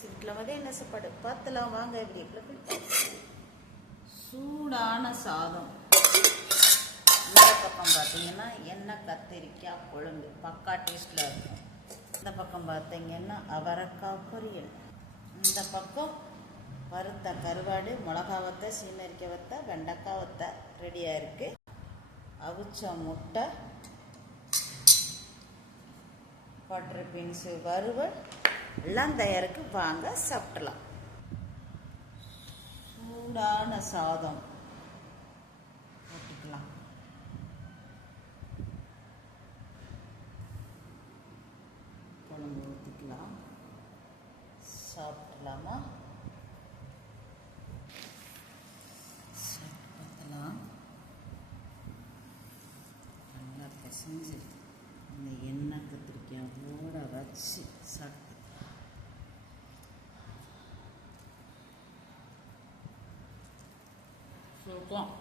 சிம்பிளா என்ன சாப்பாடு பார்த்தலாம் வாங்க. எப்படி சூடான சாதம். இந்த பக்கம் பார்த்தீங்கன்னா எண்ணெய் கத்திரிக்காய் குழம்பு பக்கா டேஸ்டில் இருக்கும். இந்த பக்கம் பார்த்தீங்கன்னா அவரைக்காய் பொரியல். இந்த பக்கம் வறுத்த கருவாடு, மிளகா வத்த, சீனரிக்காய் வத்த, வெண்டைக்காய் வத்த ரெடியாக இருக்குது. அவிச்ச முட்டை, பட்டர் பீன்ஸு வறுவல் எல்லாம் தயாருக்கு. வாங்க சாப்பிடலாம். சூடான சாதம் போட்டுக்கலாம். குழம்பு ஊற்றிக்கலாம். சாப்பிடலாமா? சாப்பிடலாம். நல்லா பிசைஞ்சு இந்த எண்ணெய் கத்திரிக்காயோட வச்சு சாப்பிட்டு சுகம்.